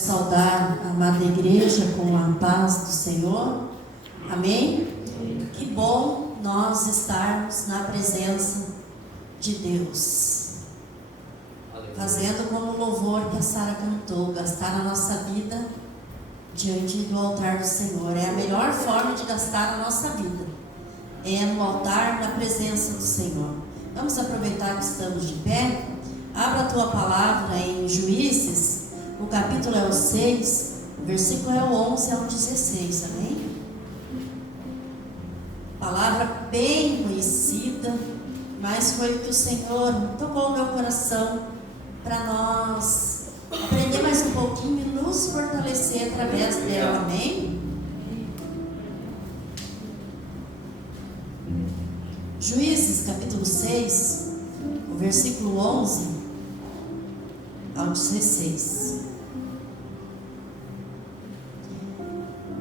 Saudar a amada igreja com a paz do Senhor. Amém? Que bom nós estarmos na presença de Deus, fazendo como o louvor que a Sara cantou, gastar a nossa vida diante do altar do Senhor. É a melhor forma de gastar a nossa vida, é no altar, na presença do Senhor. Vamos aproveitar que estamos de pé. Abra a tua palavra em Juízes. O capítulo é o 6, o versículo é o 11 ao 16, amém? Palavra bem conhecida, mas foi que o Senhor tocou no meu coração para nós aprender mais um pouquinho e nos fortalecer através dela, amém? Juízes, capítulo 6, o versículo 11 ao 16.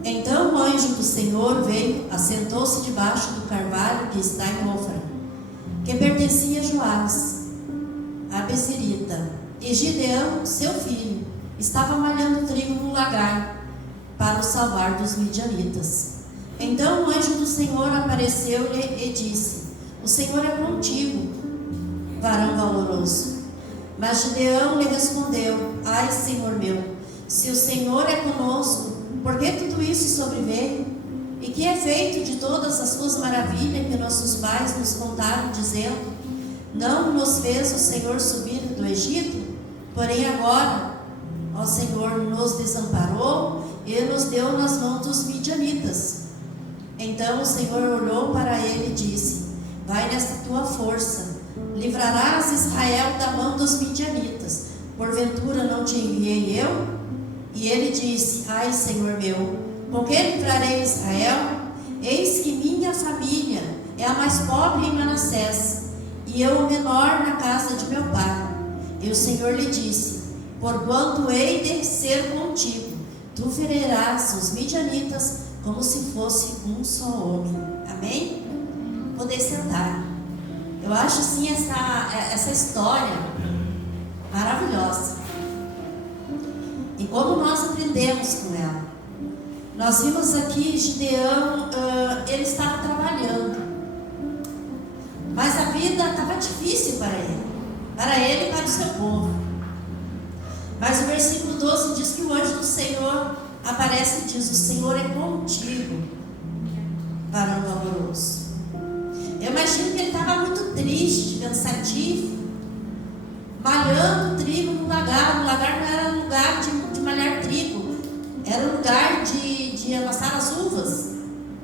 Então o anjo do Senhor veio, assentou-se debaixo do carvalho que está em Ofra, que pertencia a Joás, a Bezerita, e Gideão, seu filho, estava malhando trigo no lagar, para o salvar dos midianitas. Então o anjo do Senhor apareceu-lhe e disse: O Senhor é contigo, varão valoroso. Mas Gideão lhe respondeu: Ai, Senhor meu, se o Senhor é conosco, por que tudo isso sobreveio? E que é feito de todas as suas maravilhas que nossos pais nos contaram, dizendo: Não nos fez o Senhor subir do Egito? Porém agora, ó Senhor, nos desamparou e nos deu nas mãos dos midianitas. Então o Senhor olhou para ele e disse: Vai nesta tua força, livrarás Israel da mão dos midianitas. Porventura não te enviei eu? E ele disse: Ai, Senhor meu, com que livrarei Israel? Eis que minha família é a mais pobre em Manassés, e eu o menor na casa de meu pai. E o Senhor lhe disse: Porquanto hei de ser contigo, tu ferirás os midianitas como se fosse um só homem. Amém? Poder sentar. Eu acho assim essa história maravilhosa. E como nós aprendemos com ela. Nós vimos aqui Gideão, ele estava trabalhando, mas a vida estava difícil para ele e para o seu povo. Mas o versículo 12 diz que o anjo do Senhor aparece e diz: O Senhor é contigo, varão valoroso. Eu imagino que ele estava muito triste, pensativo, malhando trigo no lagar. O lagar não era lugar de malhar trigo, era um lugar de amassar as uvas,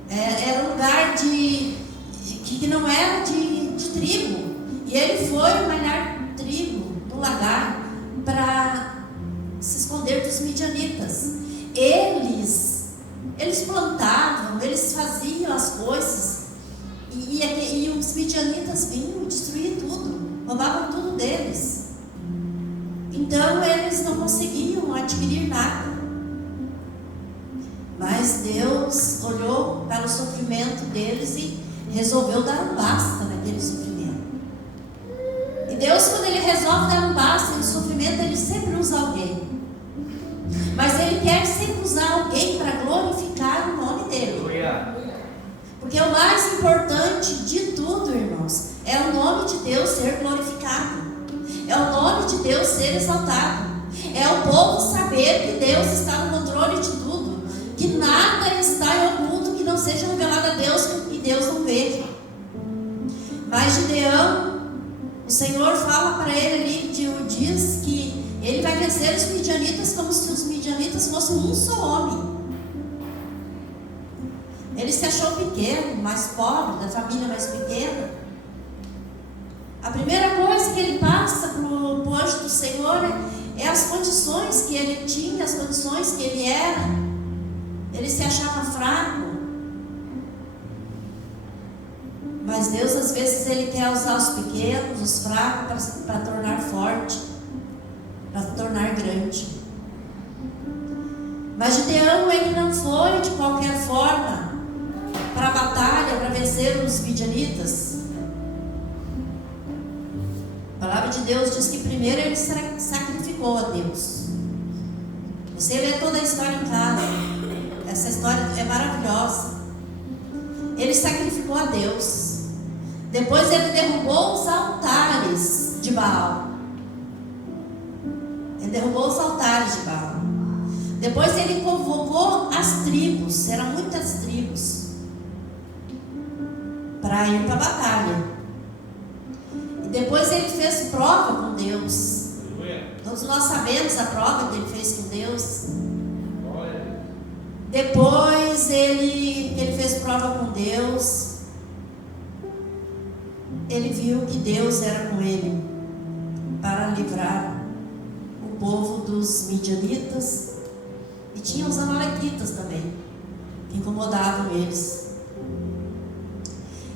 era um lugar que não era de trigo. E ele foi malhar trigo no lagar para se esconder dos midianitas. Eles plantavam, eles faziam as coisas, e os midianitas vinham destruir tudo, roubavam tudo deles. Então eles não conseguiam adquirir nada. Mas Deus olhou para o sofrimento deles e resolveu dar um basta naquele sofrimento. E Deus, quando Ele resolve dar um basta no sofrimento, Ele sempre usa alguém. Mas Ele quer sempre usar alguém para glorificar o nome dEle. Porque o mais importante de tudo, irmãos, é o nome de Deus ser glorificado. É o nome de Deus ser exaltado. É o povo saber que Deus está no controle de tudo, que nada está em oculto que não seja revelado a Deus e Deus não veja. Mas Gideão, o Senhor fala para ele ali, diz que ele vai vencer os midianitas como se os midianitas fossem um só homem. Ele se achou pequeno, mais pobre, da família mais pequena. A primeira coisa que ele passa para o anjo do Senhor é as condições que ele tinha, as condições que ele era. Ele se achava fraco. Mas Deus, às vezes, Ele quer usar os pequenos, os fracos, para tornar forte, para tornar grande. Mas Gideão, ele não foi de qualquer forma para a batalha, para vencer os midianitas. A palavra de Deus diz que primeiro ele sacrificou a Deus. Você lê toda a história em casa. Essa história é maravilhosa. Ele sacrificou a Deus. Depois ele derrubou os altares de Baal. Ele derrubou os altares de Baal. Depois ele convocou as tribos, eram muitas tribos, para ir para a batalha. E depois ele fez prova com Deus. Todos nós sabemos a prova que ele fez com Deus. Depois ele fez prova com Deus. Ele viu que Deus era com ele para livrar o povo dos midianitas. E tinha os amalequitas também, que incomodavam eles.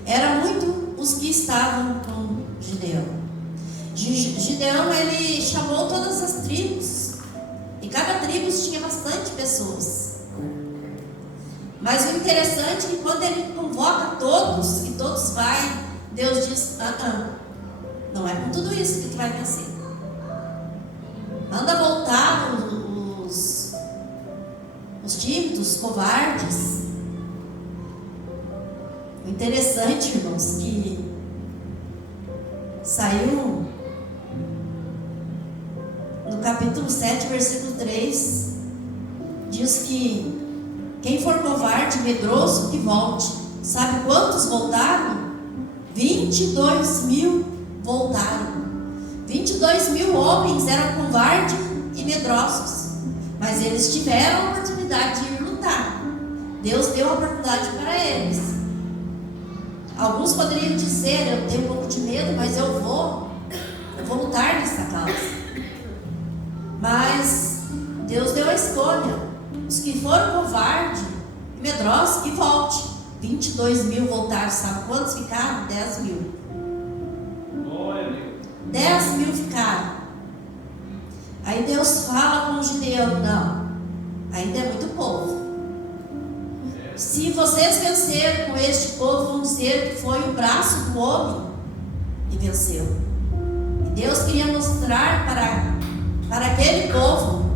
Eram muito os que estavam com Gideão. Gideão, ele chamou todas as tribos. E cada tribo tinha bastante pessoas. Mas o interessante é que quando ele convoca todos, e todos vai, Deus diz, não é com tudo isso que tu vai vencer. Manda voltar os tímidos, os covardes. O interessante, irmãos, que saiu no capítulo 7, versículo 3, diz que quem for covarde, medroso, que volte. Sabe quantos voltaram? 22.000 voltaram. 22.000 homens eram covardes e medrosos, mas eles tiveram a oportunidade de ir lutar. Deus deu a oportunidade para eles. Alguns poderiam dizer, eu tenho um pouco de medo, mas eu vou lutar nessa causa. Mas Deus deu a escolha. Os que foram covardes e medrosos, que volte. 22.000 voltaram, sabe quantos ficaram? 10.000. 10.000 ficaram. Aí Deus fala com Gideão, não, ainda é muito povo. Se vocês venceram com este povo, vão dizer que foi o braço do homem que venceu. E Deus queria mostrar para aquele povo,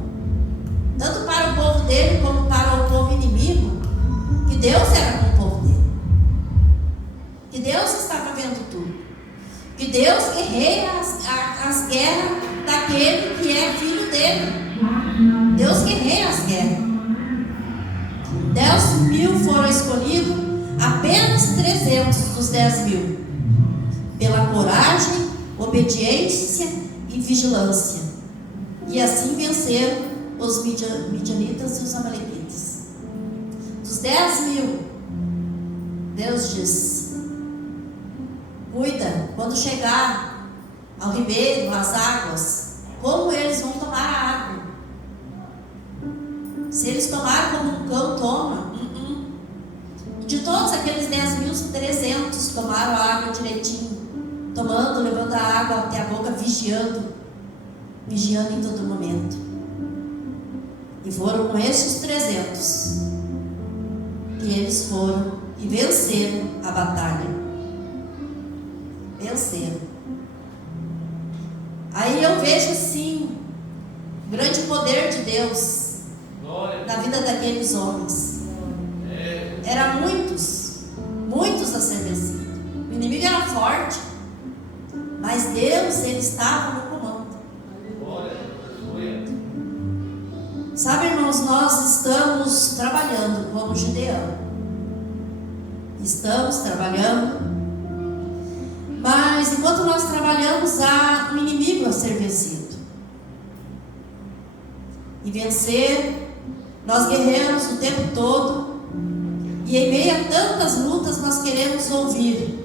tanto para o povo dele como para o povo inimigo, que Deus era com o povo dele, que Deus estava vendo tudo, que Deus guerreia as guerras daquele que é filho dele. Deus guerreia as guerras. 10.000 foram escolhidos, apenas 300 dos 10.000, pela coragem, obediência e vigilância, e assim venceram os midianitas e os amalequitas. Dos 10.000, Deus diz: cuida, quando chegar ao ribeiro, às águas, como eles vão tomar a água. Se eles tomaram como um cão toma, de todos aqueles 10.000, 300 tomaram a água direitinho, tomando, levando a água até a boca, vigiando em todo momento. E foram com esses 300 que eles foram e venceram a batalha. Venceram. Aí eu vejo assim o grande poder de Deus na vida daqueles homens. Eram muitos a ser vencidos. O inimigo era forte, mas Deus, ele estava no comando. Sabe, irmãos, nós estamos trabalhando como Gideão. Estamos trabalhando, mas enquanto nós trabalhamos, há um inimigo a ser vencido. E vencer, nós guerreamos o tempo todo, e em meio a tantas lutas nós queremos ouvir: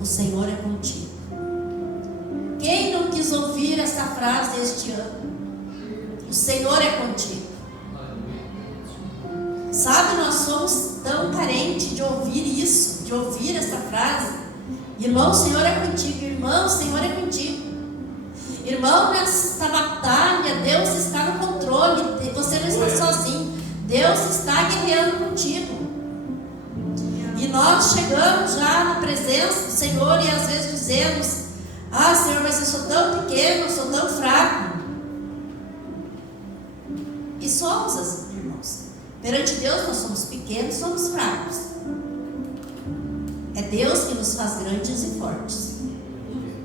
o Senhor é contigo. Quem não quis ouvir essa frase este ano? O Senhor é contigo. Sabe, nós somos tão carentes de ouvir isso, de ouvir essa frase. Irmão, o Senhor é contigo. Irmão, o Senhor é contigo. Irmão, nessa batalha, Deus está no controle. Você não está sozinho. Deus está guerreando contigo. E nós chegamos já na presença do Senhor e às vezes dizemos: ah, Senhor, mas eu sou tão pequeno, eu sou tão fraco. E preguiçosas, irmãos. Perante Deus nós somos pequenos, somos fracos. É Deus que nos faz grandes e fortes.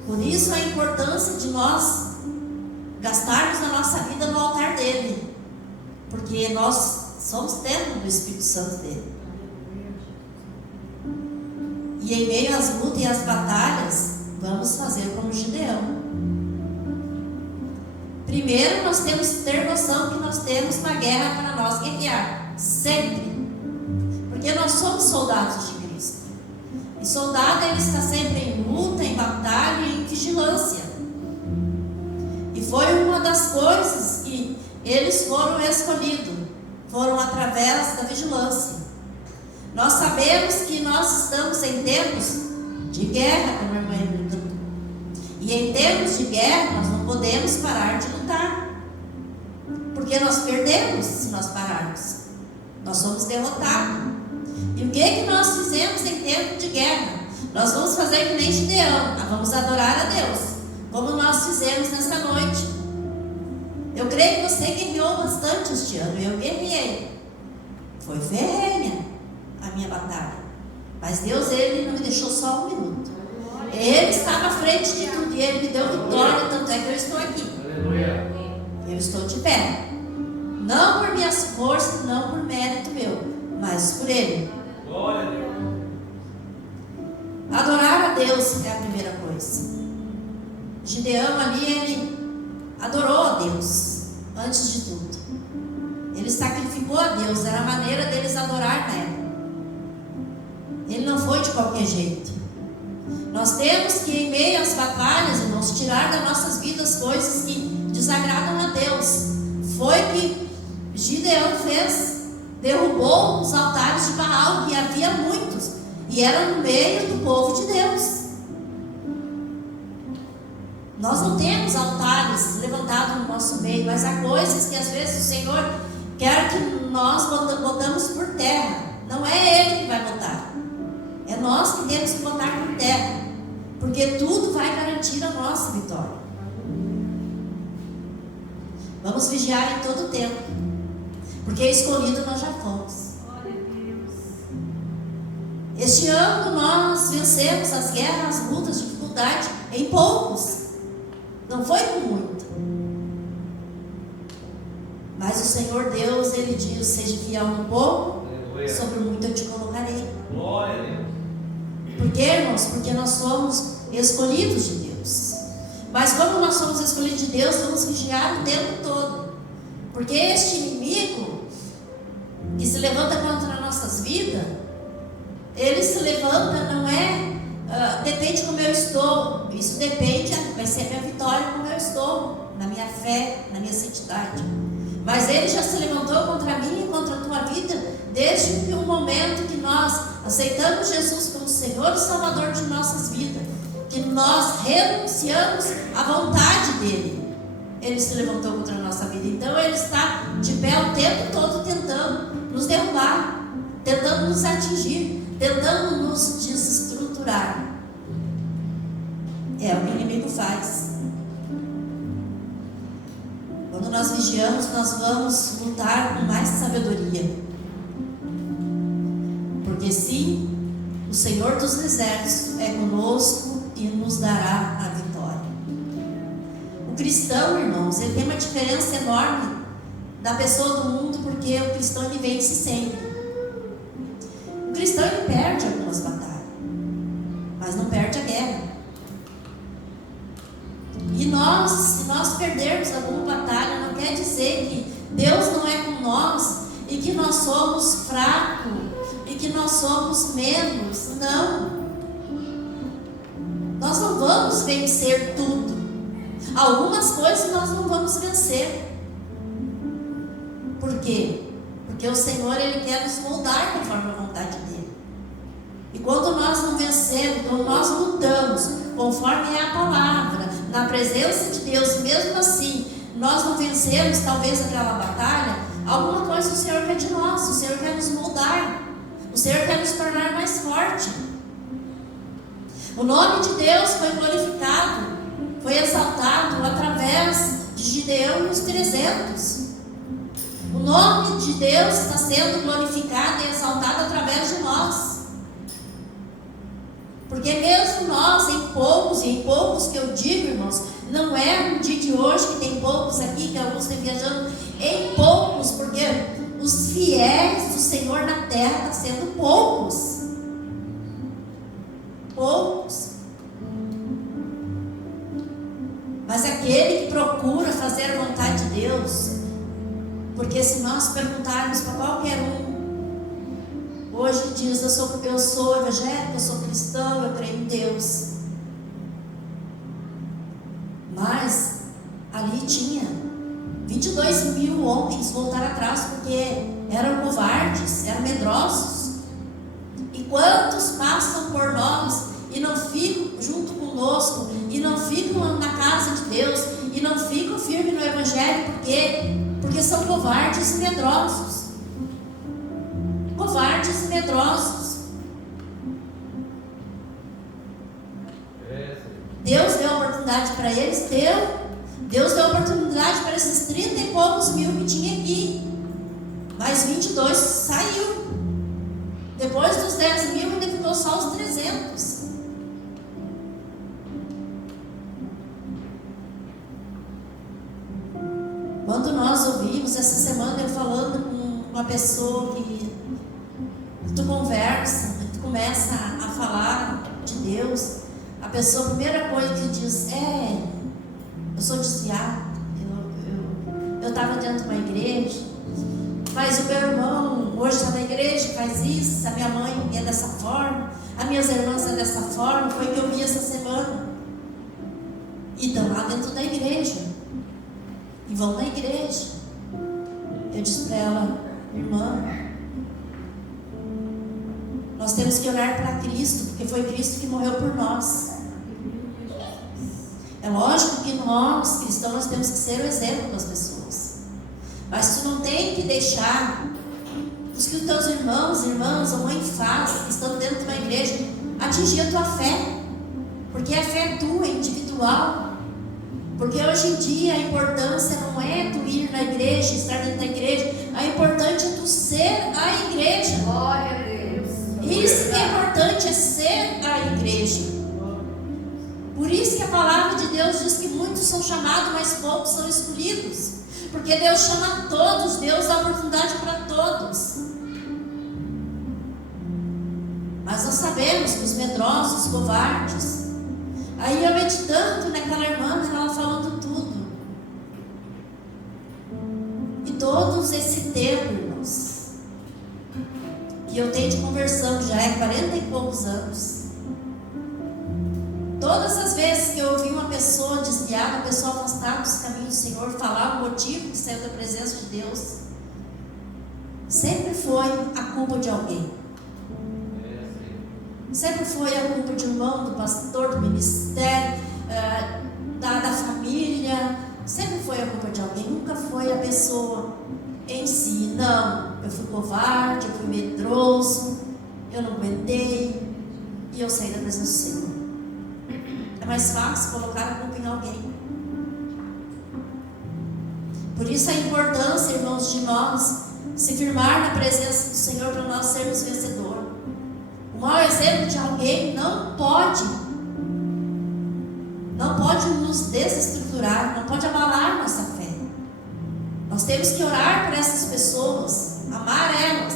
Por isso a importância de nós gastarmos a nossa vida no altar dele. Porque nós somos templo do Espírito Santo dele. E em meio às lutas e às batalhas, vamos fazer como Gideão. Primeiro, nós temos que ter noção que nós temos uma guerra para nós guerrear. Sempre. Porque nós somos soldados de Cristo. E soldado, ele está sempre em luta, em batalha e em vigilância. E foi uma das coisas que eles foram escolhidos. Foram através da vigilância. Nós sabemos que nós estamos em tempos de guerra, como a irmã Emily cantou. E em tempos de guerra, nós não podemos parar de lutar. Porque nós perdemos se nós pararmos. Nós somos derrotados. E o que nós fizemos em tempo de guerra? Nós vamos fazer que nem Gideão. Nós vamos adorar a Deus. Como nós fizemos nessa noite. Eu creio que você guerreou bastante este ano. Eu guerreei. Foi ferrenha a minha batalha. Mas Deus, Ele não me deixou só um minuto. Ele estava à frente de tudo. E Ele me deu vitória. Tanto é que eu estou aqui. Eu estou de pé. Não por minhas forças, não por mérito meu, mas por Ele. Glória a Deus. Adorar a Deus é a primeira coisa. Gideão ali, ele adorou a Deus, antes de tudo. Ele sacrificou a Deus, era a maneira deles adorar nela. Ele não foi de qualquer jeito. Nós temos que, em meio às batalhas, irmãos, tirar das nossas vidas coisas que desagradam a Deus. Foi o que Gideão fez. Derrubou os altares de Baal, que havia muitos, e era no meio do povo de Deus. Nós não temos altares levantados no nosso meio, mas há coisas que às vezes o Senhor quer que nós botamos por terra. Não é Ele que vai botar, é nós que temos que botar por terra, porque tudo vai garantir a nossa vitória. Vamos vigiar em todo o tempo, porque escolhido nós já fomos. Este ano nós vencemos as guerras, as lutas, as dificuldades em poucos. Não foi com muito. Mas o Senhor Deus, Ele diz: seja fiel no pouco, sobre o muito eu te colocarei. Glória a Deus. Por quê, irmãos? Porque nós somos escolhidos de Deus. Mas como nós somos escolhidos de Deus, vamos vigiar o tempo todo. Porque este inimigo que se levanta contra as nossas vidas, ele se levanta, não é, depende como eu estou. Isso depende, vai ser a minha vitória como eu estou, na minha fé, na minha santidade. Mas ele já se levantou contra mim e contra a tua vida, desde o momento que nós aceitamos Jesus como Senhor e Salvador de nossas vidas, que nós renunciamos à vontade dele. Ele se levantou contra a nossa vida. Então ele está de pé o tempo todo tentando nos derrubar, tentando nos atingir, tentando nos desestruturar. É o que o inimigo faz. Quando nós vigiamos, nós vamos lutar com mais sabedoria. Porque sim, o Senhor dos Exércitos é conosco e nos dará a vitória. O cristão, irmãos, ele tem uma diferença enorme da pessoa do mundo, porque o cristão ele vence sempre. O cristão ele perde algumas batalhas, mas não perde a guerra. E nós, se nós perdermos alguma batalha, não quer dizer que Deus não é com nós e que nós somos fracos e que nós somos menos. Não. Nós não vamos vencer tudo. Algumas coisas nós não vamos vencer. Por quê? Porque o Senhor, Ele quer nos moldar conforme a vontade dEle. E quando nós não vencemos, quando nós lutamos conforme é a palavra, na presença de Deus, e mesmo assim nós não vencemos talvez aquela batalha, alguma coisa o Senhor quer de nós. O Senhor quer nos moldar. O Senhor quer nos tornar mais forte. O nome de Deus foi glorificado, foi exaltado através de Gideão e os 300. O nome de Deus está sendo glorificado e exaltado através de nós. Porque mesmo nós, em poucos que eu digo, irmãos, não é no dia de hoje que tem poucos aqui, que alguns estão viajando, em poucos, porque os fiéis do Senhor na terra estão sendo poucos. Poucos. Mas aquele que procura fazer a vontade de Deus, porque se nós perguntarmos para qualquer hoje diz, eu sou evangélico, eu sou cristão, eu creio em Deus. Mas ali tinha 22 mil homens voltaram atrás porque eram covardes, eram medrosos. E quantos passam por nós e não ficam junto conosco, e não ficam na casa de Deus, e não ficam firmes no Evangelho, porque são covardes e medrosos. Covardes e medrosos. Deus deu oportunidade para eles, Deus deu oportunidade para esses 30 e poucos mil que tinha aqui. Mas 22 saiu. Depois dos 10 mil ainda ficou só os 300. Quando nós ouvimos, essa semana eu falando com uma pessoa que tu conversa, tu começa a falar de Deus, a pessoa, a primeira coisa que diz eu sou desviado, eu estava dentro de uma igreja, mas o meu irmão hoje está na igreja, faz isso, a minha mãe é dessa forma, as minhas irmãs é dessa forma, foi o que eu vi essa semana. E estão lá dentro da igreja, e vão na igreja. Eu disse para ela, irmã, nós temos que olhar para Cristo, porque foi Cristo que morreu por nós. É lógico que nós, cristãos, temos que ser o exemplo das pessoas. Mas tu não tem que deixar os que os teus irmãos ou mãe fazem, que estão dentro de uma igreja, atingir a tua fé. Porque a fé tua, é individual. Porque hoje em dia a importância não é tu ir na igreja, estar dentro da igreja. A importante é tu ser a igreja. Glória a Deus. Isso que é importante, é ser a igreja. Por isso que a palavra de Deus diz que muitos são chamados, mas poucos são escolhidos. Porque Deus chama a todos, Deus dá oportunidade para todos. Mas nós sabemos que os medrosos, os covardes. Aí eu meditando naquela irmã, ela falando tudo. E todos esse tempo, irmãos, que eu tenho de conversão, já é 40 e poucos anos. Todas as vezes que eu ouvi uma pessoa desviada, uma pessoa afastada dos caminhos do Senhor, falar o motivo que saiu da presença de Deus, sempre foi a culpa de alguém. Sempre foi a culpa de um irmão, do pastor, do ministério, da família. Sempre foi a culpa de alguém, nunca foi a pessoa em si. Não, eu fui covarde, eu fui medroso, eu não aguentei e eu saí da presença do Senhor. É mais fácil colocar a culpa em alguém. Por isso a importância, irmãos, de nós se firmar na presença do Senhor para nós sermos vencedores. O mau exemplo de alguém não pode nos desestruturar, não pode abalar nossa fé. Nós temos que orar por essas pessoas, amar elas.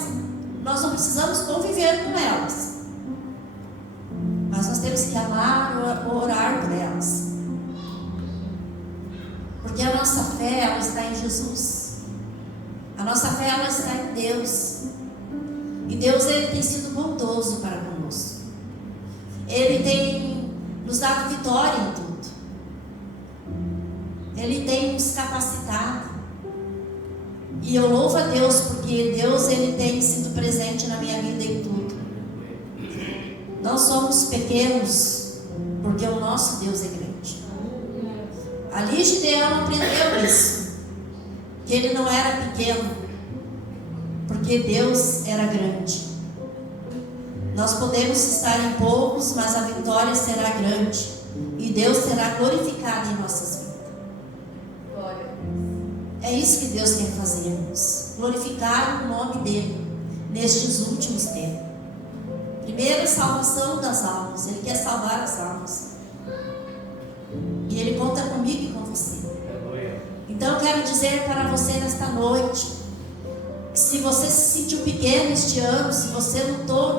Nós não precisamos conviver com elas, mas nós temos que amar, orar por elas. Porque a nossa fé, ela está em Jesus. A nossa fé, ela está em Deus. E Deus, Ele tem sido bondoso para conosco. Ele tem nos dado vitória em tudo. Ele tem nos capacitado. E eu louvo a Deus, porque Deus, Ele tem sido presente na minha vida em tudo. Não somos pequenos, porque o nosso Deus é grande. Ali Gideão aprendeu isso, que ele não era pequeno, porque Deus era grande. Nós podemos estar em poucos, mas a vitória será grande, e Deus será glorificado em nossas vidas. Glória a Deus. É isso que Deus quer fazer, irmãos. Glorificar o nome dele nestes últimos tempos. Primeiro, a salvação das almas. Ele quer salvar as almas. E Ele conta comigo e com você. Então eu quero dizer para você nesta noite, que se você se sentiu pequeno este ano, se você lutou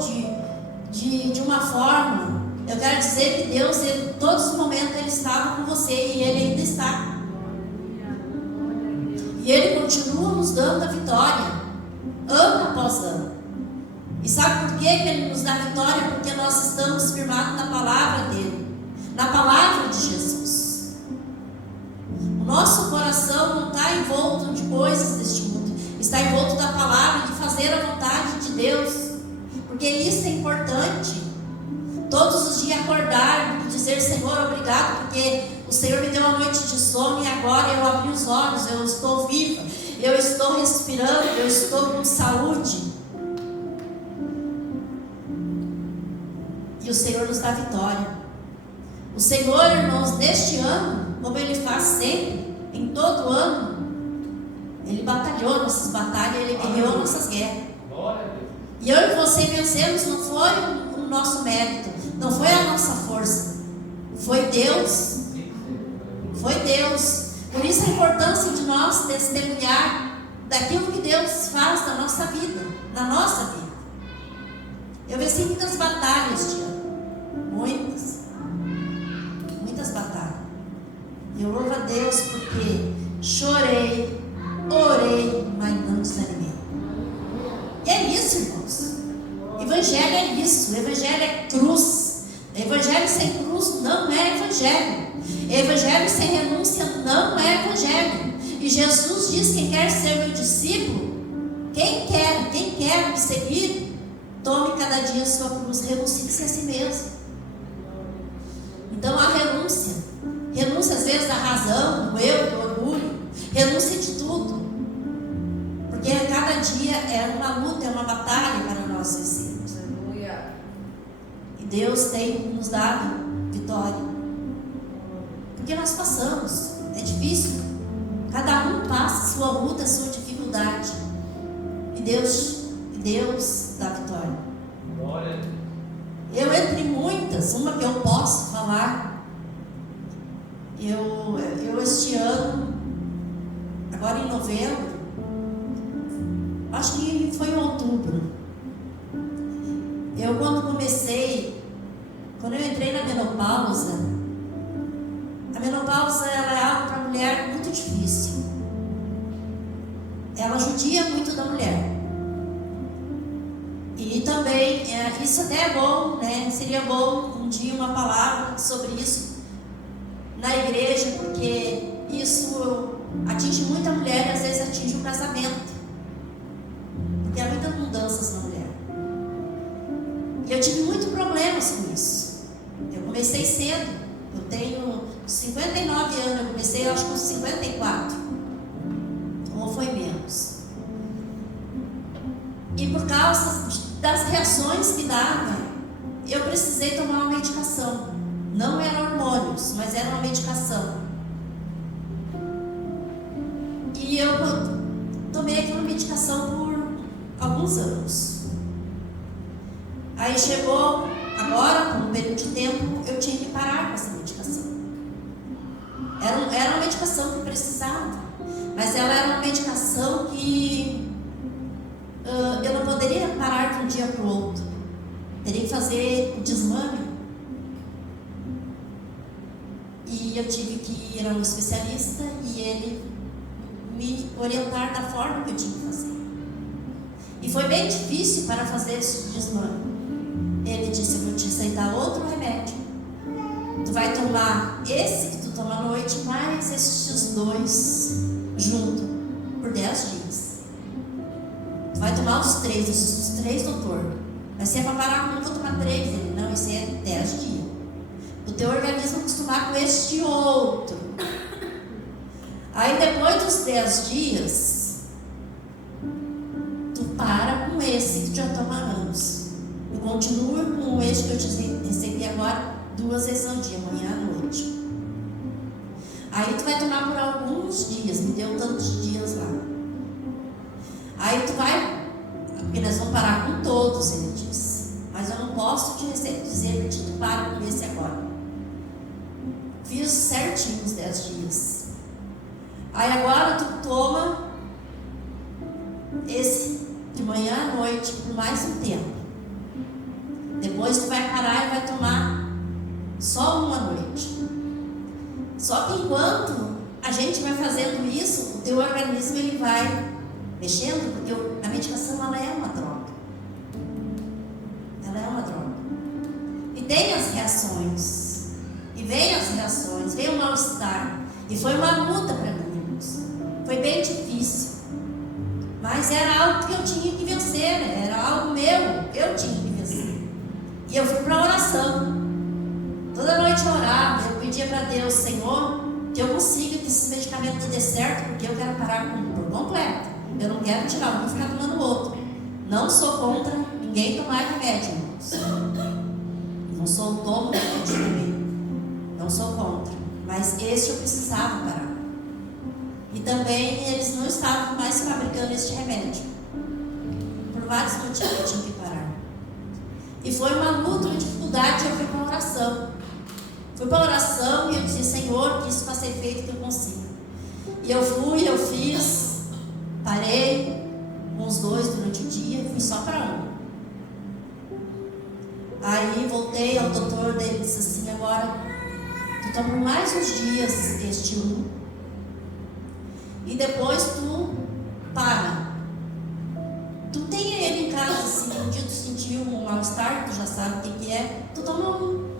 de uma forma, eu quero dizer que Deus, em todos os momentos, Ele estava com você e Ele ainda está. E Ele continua nos dando a vitória, ano após ano. E sabe por que Ele nos dá a vitória? Porque nós estamos firmados na palavra dEle, na palavra de Jesus. O nosso coração não está envolto de coisas deste mundo, está envolto da palavra, de fazer a vontade de Deus, porque isso é importante. Todos os dias acordar e dizer: Senhor, obrigado, porque o Senhor me deu uma noite de sono e agora eu abri os olhos, eu estou viva, eu estou respirando, eu estou com saúde. E o Senhor nos dá vitória. O Senhor, irmãos, neste ano, como Ele faz sempre, em todo ano, Ele batalhou nossas batalhas, Ele guerreou nossas guerras. E eu e você vencemos, não foi o nosso mérito, não foi a nossa força, foi Deus. Foi Deus. Por isso a importância de nós testemunhar daquilo que Deus faz na nossa vida, na nossa vida. Eu venci muitas batalhas este ano, muitas batalhas. Eu louvo a Deus porque chorei, orei, mas não desanimei. E é isso, irmãos. Evangelho é isso. Evangelho é cruz. Evangelho sem cruz não é evangelho. Evangelho sem renúncia não é evangelho. E Jesus diz: quem quer ser meu discípulo, quem quer me seguir, tome cada dia a sua cruz, renuncie-se a si mesmo. Então a renúncia às vezes da razão, do eu, do orgulho, renúncia de tudo. Porque cada dia é uma luta, é uma batalha para nós vencermos. E Deus tem nos dado vitória. Porque nós passamos, é difícil. Cada um passa a sua luta, a sua dificuldade. E Deus dá vitória. Eu, entre muitas, uma que eu posso falar, eu este ano, agora em novembro, acho que foi em outubro, quando eu entrei na menopausa, a menopausa ela é algo para a mulher muito difícil. Ela judia muito da mulher. E também, isso até é bom, né? Seria bom um dia uma palavra sobre isso na igreja, porque isso atinge muita mulher e às vezes atinge o casamento. Porque há muitas mudanças na mulher. E eu tive muitos problemas com isso. Eu comecei cedo. Eu tenho 59 anos, eu comecei acho que com 54. Ou foi menos. E por causa das reações que dava, eu precisei tomar uma medicação. Não eram hormônios, mas era uma medicação. E eu tomei aquela medicação por alguns anos. Aí chegou, agora, por um período de tempo, eu tinha que parar com essa medicação. Era uma medicação que eu precisava, mas ela era uma medicação que eu não poderia parar de um dia para o outro. Teria que fazer o desmame. E eu tive que ir a um especialista e ele me orientar da forma que eu tinha que fazer. E foi bem difícil para fazer esse desmame. Ele disse: eu vou te aceitar outro remédio. Tu vai tomar esse que tu toma à noite, mais estes dois junto, por 10 dias. Tu vai tomar os três, doutor. Mas se é para parar, não vou tomar 3. Ele: não, esse é 10 dias. O teu organismo acostumar com este outro. Aí depois dos 10 dias, tu para com esse que tu já toma anos. Tu continua com esse que eu te recebi agora 2 vezes ao dia, manhã à noite. Aí tu vai tomar por alguns dias, me deu tantos dias lá. Aí tu vai, porque nós vamos parar com todos, ele disse. Mas eu não posso te dizer que tu para com esse agora. Fiz certinho os 10 dias. Aí agora tu toma esse de manhã à noite por mais um tempo. Depois tu vai parar e vai tomar só uma noite. Só que enquanto a gente vai fazendo isso, o teu organismo ele vai mexendo, porque a medicação ela é uma droga. Ela é uma droga. E tem as reações. E vem as reações, vem o mal-estar. E foi uma luta para mim, irmãos. Foi bem difícil. Mas era algo que eu tinha que vencer, né? Era algo meu, eu tinha que vencer. E eu fui para a oração. Toda noite eu orava, eu pedia para Deus, Senhor, que eu consiga que esses medicamentos dê certo, porque eu quero parar por completo. Eu não quero tirar um e ficar tomando o outro. Não sou contra ninguém tomar remédio, irmãos. Não sou dono de remédio também. Não sou contra. Mas esse eu precisava parar. E também eles não estavam mais fabricando este remédio. Por vários motivos eu tinha que parar. E foi uma luta, uma dificuldade, eu fui para a oração. Fui para a oração e eu disse, Senhor, que isso vai ser feito, que eu consiga. E eu fui, eu fiz, parei com os 2 durante o dia, fui só para um. Aí voltei ao doutor dele e disse assim, agora, tu toma mais uns dias este um, e depois tu para. Tu tem ele em casa, assim, um dia tu sentiu um mal-estar, tu já sabe o que é, tu toma um.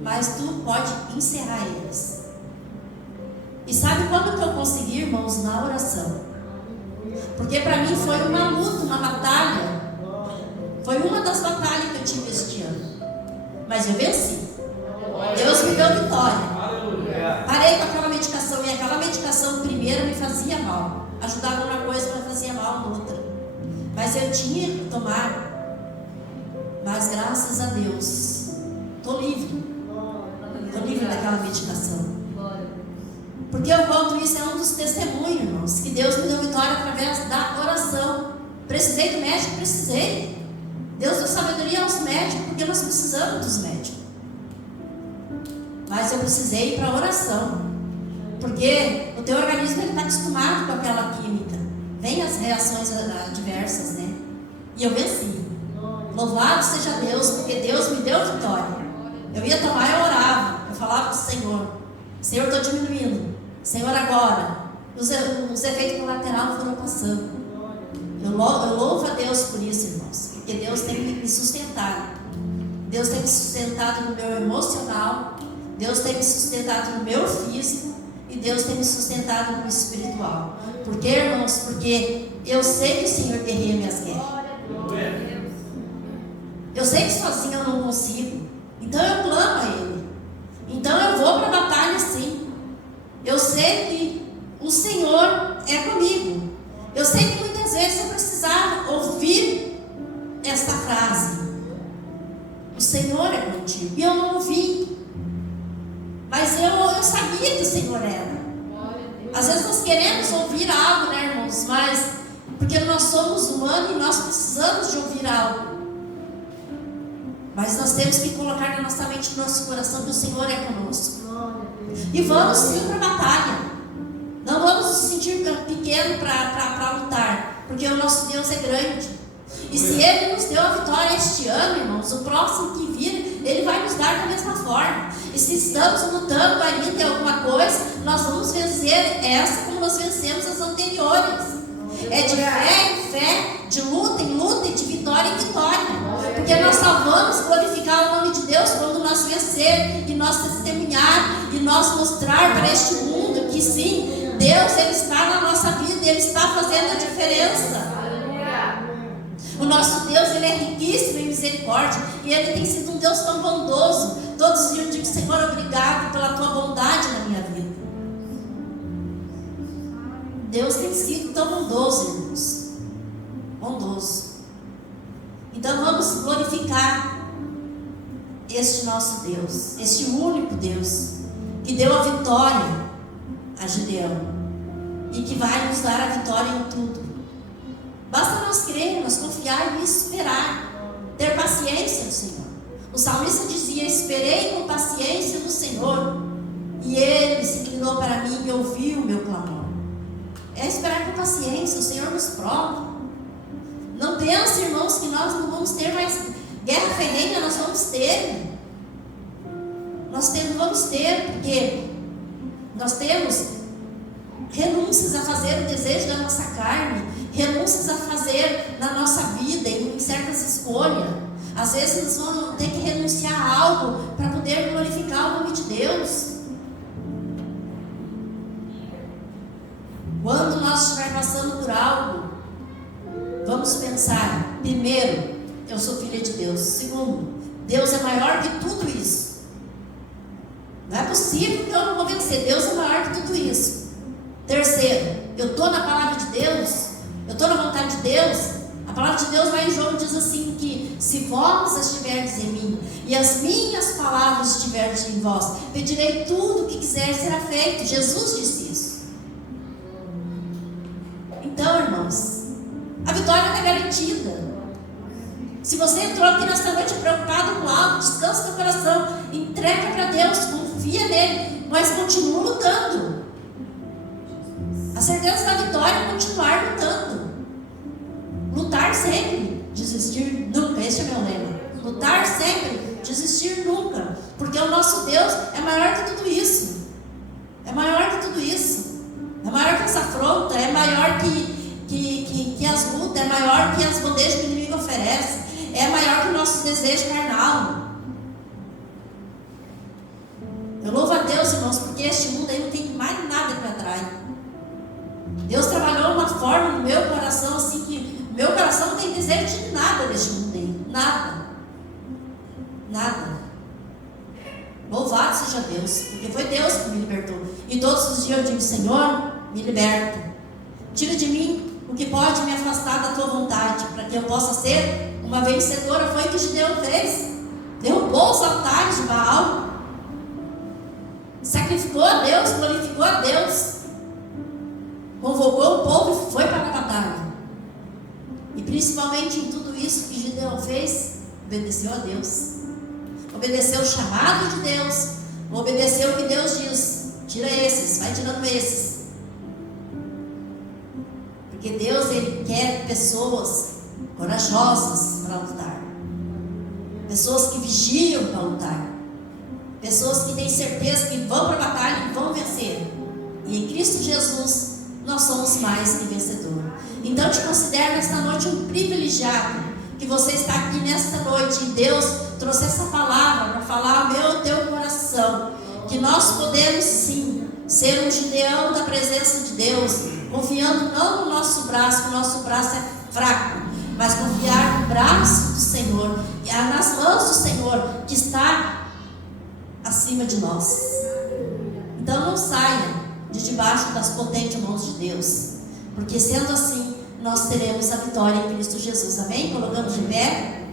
Mas tu pode encerrar eles. E sabe quando que eu consegui, irmãos? Na oração. Porque para mim foi uma luta, uma batalha. Foi uma das batalhas que eu tive este ano. Mas eu venci. Deus me deu vitória. Parei com aquela medicação. E aquela medicação primeira me fazia mal. Ajudava uma coisa, mas fazia mal na outra. Mas eu tinha que tomar. Mas graças a Deus, estou livre. Estou livre daquela medicação. Porque eu conto isso, é um dos testemunhos, irmãos, que Deus me deu vitória através da oração. Precisei do médico? Precisei. Deus deu sabedoria aos médicos, porque nós precisamos dos médicos. Mas eu precisei ir para a oração. Porque o teu organismo está acostumado com aquela química. Vem as reações adversas, né? E eu venci. Louvado seja Deus, porque Deus me deu vitória. Eu ia tomar, eu orava. Eu falava para o Senhor, Senhor, estou diminuindo. Senhor, agora. Os efeitos colaterais foram passando. Eu louvo a Deus por isso, irmãos. Porque Deus tem me sustentado. Deus tem me sustentado no meu emocional. Deus tem me sustentado no meu físico. E Deus tem me sustentado no espiritual. Por quê, irmãos? Porque eu sei que o Senhor guerreia minhas guerras. Eu sei que sozinho eu não consigo. Então eu clamo a Ele. Então eu vou para a batalha sim. Eu sei que o Senhor é comigo. Eu sei que muitas vezes eu precisava ouvir esta frase. O Senhor é contigo. E eu não ouvi. Mas eu sabia que o Senhor era. Às vezes nós queremos ouvir algo, né, irmãos? Mas porque nós somos humanos e nós precisamos de ouvir algo. Mas nós temos que colocar na nossa mente, no nosso coração, que o Senhor é conosco. E vamos sim para a batalha. Não vamos nos sentir pequeno para lutar. Porque o nosso Deus é grande. E se Ele nos deu a vitória este ano, irmãos, o próximo que vir, Ele vai nos dar da mesma forma. E se estamos lutando ainda em alguma coisa, nós vamos vencer essa como nós vencemos as anteriores. É de fé em fé, de luta em luta e de vitória em vitória. Porque nós só vamos glorificar o nome de Deus quando nós vencer e nós testemunhar e nós mostrar para este mundo que sim, Deus Ele está na nossa vida, Ele está fazendo a diferença. O nosso Deus, Ele é riquíssimo em misericórdia e Ele tem sido um Deus tão bondoso. Todos os dias eu digo, Senhor, obrigado pela Tua bondade na minha vida. Deus tem sido tão bondoso, irmãos. Bondoso. Então vamos glorificar este nosso Deus, este único Deus, que deu a vitória a Gideão e que vai nos dar a vitória em tudo. Basta nós crer, nós confiar e esperar, ter paciência do Senhor. O salmista dizia: esperei com paciência no Senhor, e Ele se inclinou para mim e ouviu o meu clamor. É esperar com paciência, o Senhor nos prova. Não pense, irmãos, que nós não vamos ter mais guerra ferrenha. Nós vamos ter. Vamos ter, porque nós temos renúncias a fazer o desejo da nossa carne, renúncias a fazer na nossa vida, em certas escolhas. Às vezes nós vamos ter que renunciar a algo para poder glorificar o nome de Deus. Quando nós estivermos passando por algo, vamos pensar: primeiro, eu sou filha de Deus. Segundo, Deus é maior que tudo isso. Não é possível que eu não vou vencer. Deus é maior que tudo isso. Terceiro, eu estou na palavra de Deus, eu estou na vontade de Deus. A palavra de Deus lá em João diz assim: que se vós estiverdes em mim e as minhas palavras estiverdes em vós, pedirei tudo o que quiser, será feito. Jesus disse isso. Então, irmãos, a vitória está garantida. Se você entrou aqui nesta noite preocupado com algo, descansa teu coração, entrega para Deus, confia nele, mas continua lutando. A certeza da vitória é continuar lutando. Lutar sempre, desistir nunca. Este é meu lema. Lutar sempre, desistir nunca. Porque o nosso Deus é maior que tudo isso. É maior que tudo isso. É maior que essa afronta, é maior que as lutas, é maior que as bandejas que o inimigo oferece, é maior que o nosso desejo carnal. Eu louvo a Deus, irmãos, porque este mundo aí não tem mais nada que me atrai. Deus trabalhou uma forma no meu coração assim que o meu coração não tem desejo de nada deste mundo aí. Nada. Nada. Louvado seja Deus, porque foi Deus que me libertou. E todos os dias eu digo: Senhor, me liberta. Tira de mim o que pode me afastar da tua vontade, para que eu possa ser uma vencedora. Foi o que Gideão fez. Derrubou os altares de Baal, sacrificou a Deus, glorificou a Deus, convocou o povo e foi para a batalha. E principalmente em tudo isso que Gideão fez, obedeceu a Deus, obedeceu o chamado de Deus, obedeceu o que Deus diz: tira esses, vai tirando esses. Porque Deus, Ele quer pessoas corajosas para lutar, pessoas que vigiam para lutar, pessoas que têm certeza que vão para a batalha e vão vencer. E em Cristo Jesus nós somos mais que vencedores. Então eu te considero nesta noite um privilegiado, que você está aqui nesta noite e Deus trouxe essa palavra para falar ao meu e teu coração, que nós podemos sim ser um Gideão da presença de Deus, confiando não no nosso braço, que o nosso braço é fraco, mas confiar no braço do Senhor, nas mãos do Senhor, que está acima de nós. Então não saia de debaixo das potentes mãos de Deus, porque sendo assim, nós teremos a vitória em Cristo Jesus. Amém? Colocamos de pé.